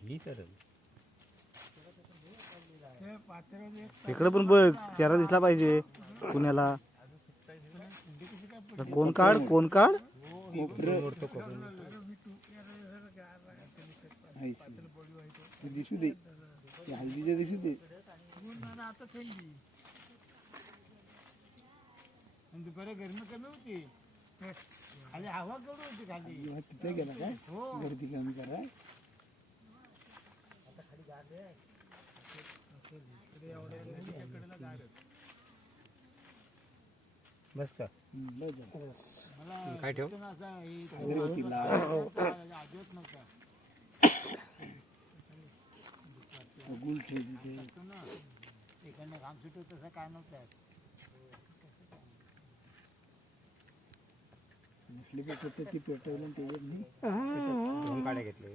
ही इकडे पण बघ चेहरा दिसला पाहिजे पुण्याला. आता कोण काढ कोण काढ? दिसू दे ते दिसू दे दुपारी गरमी कमी होती खाली हवा केवढी होती खाली तिथे गेला काय गर्दी कमी करा बस का। काय ठेव? गुल ठेव तो ना इकडनं घाम सुटतो तसं काय नव्हतं पेटवलं घेतले.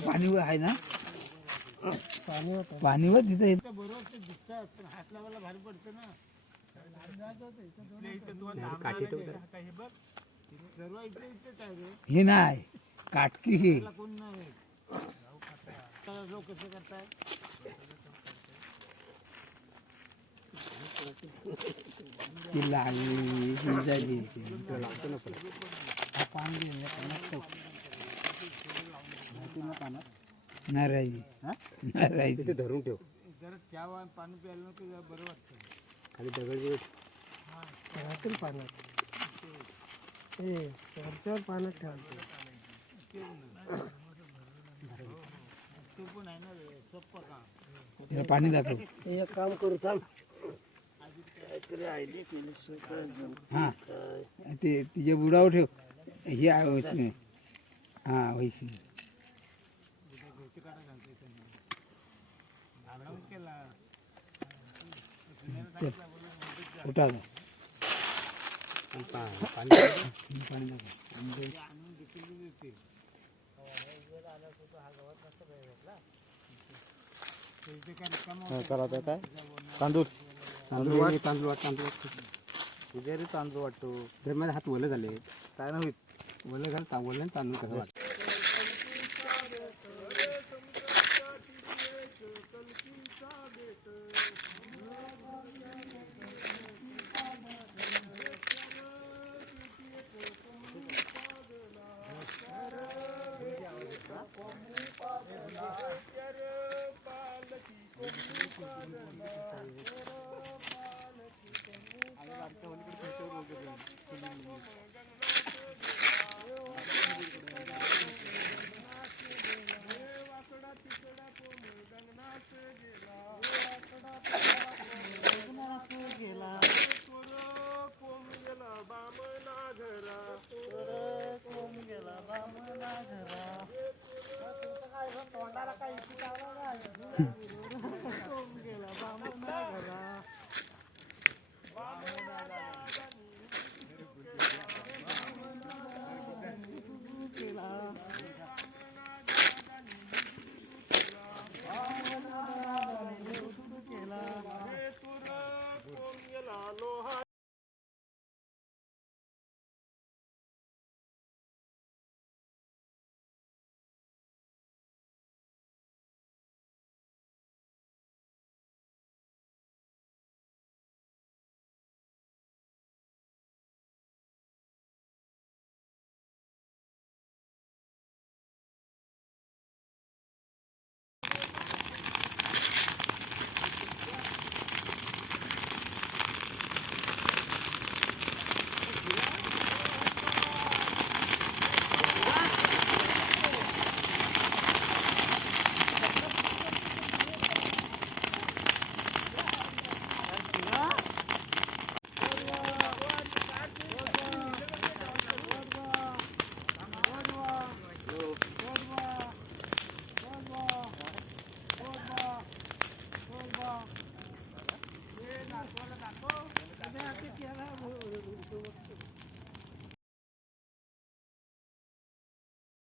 पाणी आहे ना? पाणी वर तिथे हे नाही काटकी हे लागली झाली नारायजी नारायजी तिथे धरून ठेव. जरा आणि पाणी प्यायला की जरा बरं वाटतं. खाली दगड बिगड राहतील पाण्यात. ए वरच्यावर पाण्यात ठेवायचं ते पण आहे ना रे सोप्पं काम. तिला पाणी दाखव. एक काम करू थांब. हा. ते तिच्या बुडावर ठेव. हे आहे वैष्णव. हा केला उठा चला आता काय तांदूळ तांदूळ तांदूळ तांदूळ तुझ्या रे तांदूळ वाटतो. जर माझे हात ओले झाले काय नाही ओले घाल ता ओले तांदूळ कसं घरा. कोण गेला बामणा घरा तोंडाला काही